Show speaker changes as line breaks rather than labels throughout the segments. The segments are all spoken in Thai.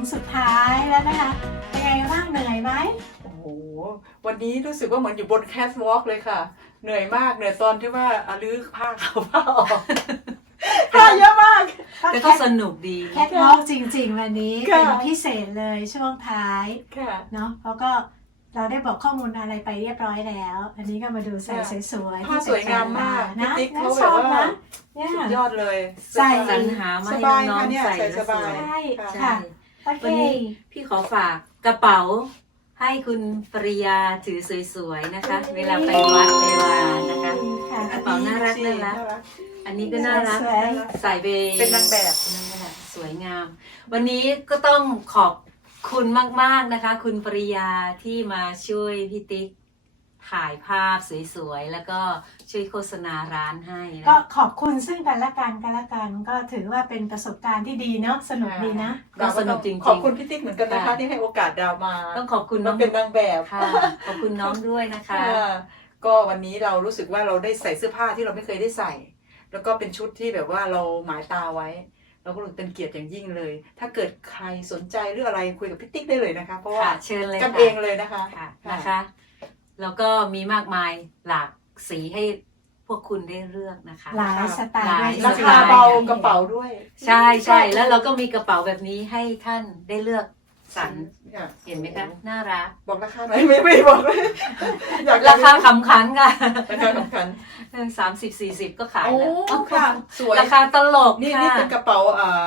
สุดท้ายแล้วนะคะเป็นไงบ้างเหนื่อยไหม
โอ้โหวันนี้รู้สึกว่าเหมือนอยู่บนแคทวอล์กเลยค่ะ เหนื่อยมากเหนื่อยตอนที่ว่าลื้อผ้าเขาผ้าออกผ้าเยอะมาก
แต่ก็สนุกดี
แคทวอล์กจริงๆวันนี้
ค่ะ
เป็นพิเศษเลยช่วงท้าย
ค่ะ
เนาะแล้วก็เราได้บอกข้อมูลอะไรไปเรียบร้อยแล้ว อันนี้ก็มาดูใส่สวยๆ
ผ้าสวยงามมาก
นะ
พี่ติ๊กเขา
ช
แบบ
อบ
ว่า
นะเนี่ย
สุดยอดเลย
ใส่
สรรหามา
ส
ให้
บาย
น้อง
ค่ะเนี่ย
ๆใส่
ใส่
แล้ว
ส
ส
บา
วย ย
ใช่
ค่ะ
ค่ะโอเค
วันนี้พี่ขอฝากกระเป๋าให้คุณปริยาถือสวยๆนะคะ เวลาไปวัดไปวานะคะ
ค่ะ
กระเป๋าน่ารักน่ารัก อันนี้ก็น่ารัก
สวย
ใส่ไป
เป็นนางแบบ
นั่นแหละสวยงาม วันนี้ก็ต้องขอบคุณมากๆนะคะ คุณปริยาที่มาช่วยพี่ติ๊กถ่ายภาพสวยๆแล้วก็ช่วยโฆษณาร้านให้นะ
ก็ขอบคุณซึ่งกันและกันก็ถือว่าเป็นประสบการณ์ที่ดีเนาะสนุกดีนะ
ก็สนุกจริงๆ
ขอบคุณพี่ติ๊กเหมือนกันนะคะที่ให้โอกาสดาวมา
ต้องขอบคุณน้
มา
อง
เป็นนางแบบ
ค่ะ ขอบคุณน้องด้วยนะคะ
ค่ะก็วันนี้เรารู้สึกว่าเราได้ใส่เสื้อผ้าที่เราไม่เคยได้ใส่ แล้วก็เป็นชุดที่แบบว่าเราหมายตาไว้ เราก็รู้สึกเป็นเกียรติอย่างยิ่งเลย ถ้าเกิดใครสนใจหรืออะไรคุยกับพี่ติ๊กได้เลยนะคะ เพราะว่า
ค่ะเชิญเลย
กัน
ค่ะ
เองเลยนะคะ
ค่ะนะคะ แล้วก็มีมากมายหลากสีให้พวกคุณได้เลือกนะคะ
หลายสไตล์ด้วย
หล
ราย
ส
คา
ไตล์
เบากระเป๋าด้วย
ใช่ใช่แล้วเราก็มีกระเป๋าแบบนี้ให้ท่านได้เลือกสรร
ค่ะ
เห็นไหมคะน่ารัก
บอกราคาหน่อยไม่บอกเลยอยาก
ราคาขำขันค่ะ
ราคาสำคัญ
30-40 ก็ขาย
โอ้
แล้ว
ค่ะ สวย
ราคาตลก
นี่
ค่ะ
นี่เป็นกระเป๋าก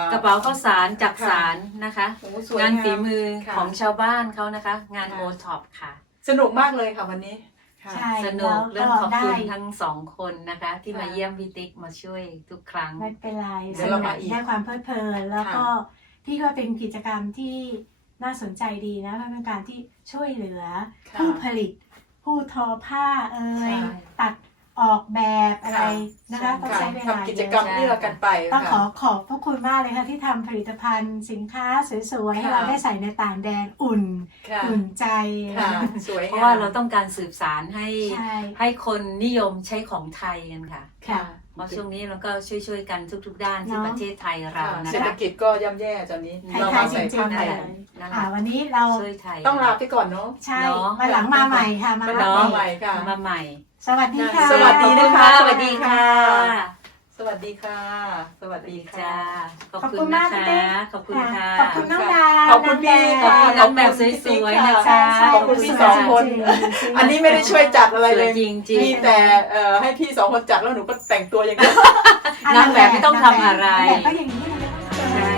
ระเป๋าข้าวสารจัก
ค่ะ
สารนะคะ
โอ้สวย
งานฝีมือ
ค่ะ
ของชาวบ้านเขานะคะ งาน
ค่ะ
โอท็อปค่ะ
สนุกมากเลยค่ะวันนี้ค่ะ
ใช่
สนุก
แล้
เรื่อ
ว
ง
ก็
ขอบ
ได้
คุณทั้งสองคนนะคะ ที่
ค่ะ
มาเยี่ยมพี่ติ๊กมาช่วยทุกครั้ง
ไม่เป็นไร
เดี๋ยวเรามาอีก
ได้ความเพลิดเพลินแล้วก็
ค่ะ
พี่ว่าเป็นกิจกรรมที่น่าสนใจดีนะเพราะเป็นการที่ช่วยเหลือ
ค่ะ
ผู้ผลิต ผู้ทอผ้าเอ่
ใช่
ยตัดออกแบบอะไรนะคะต้อง
ค่ะ
ใช้เวลา
ทำกิจกรรม
เยอะ
ที่เรากันไป
ต้องขอ
ค่ะ
ขอบพระคุณมากเลยค่ะที่ทำผลิตภัณฑ์สินค้าสวยๆให้
ค่ะ
เราได้ใส่ในต่างแดนอุ่น
ค่ะ
อุ่นใจ
ค่ะ สวยงม
เพราะว่าเราต้องการสืบสารให้
ใช่
ให้คนนิยมใช้ของไทยกันค่ะ
ค่ะ
เพราะช่วงนี้เราก็ช่วยๆกันทุกๆด้านที่
เนาะ
ประเทศไทยเรา
ค่ะ
นะ
เศรษฐ
คะ
กิจก็ย่ำแย่ตอนนี้
ไทย
เรา
ไท
มาย
จ
ใส่
ริ
ผ้าง
ๆ
ไท
เลย ย
นั่นแหละ
วันนี้เรา
ช่วยไทย
ต้องลาไปก่อนเนาะ
ใช่
เนาะ
มาหลังมาใหม่ค่ะมา
มา
ให
หลังมาให
ม่
ม่ค่ะ
มาใหม่
สวัสดีค่ะ
สวัสดีนะคะ
สวัสดีค่ะ
สวัสดีค่ะ สวัสดี
จ้า
ค่ะ
ขอบคุณนะคะขอบคุณค่ะ
ขอบคุณน้องดาว
ขอบคุณพี่
ขอบคุณน้องแบบสวยๆนะคะ
ขอบคุณพี่สองคน อันนี้ไม่ได้ช่วยจัดอะไร
ส
เล
วย
ย
จริง
มีแต่ให้พี่สองคนจัดแล้วหนูก็แต่งตัวอย่างเดียว
นางแบบไม่ต้องทำอะไร
นางแบบก็อย่างนี้เลย
ใช่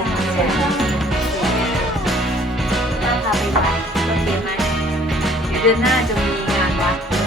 น่าพาไปวัดโอเคไหมเดี๋ยวเดือนหน้าจะมีงานวัด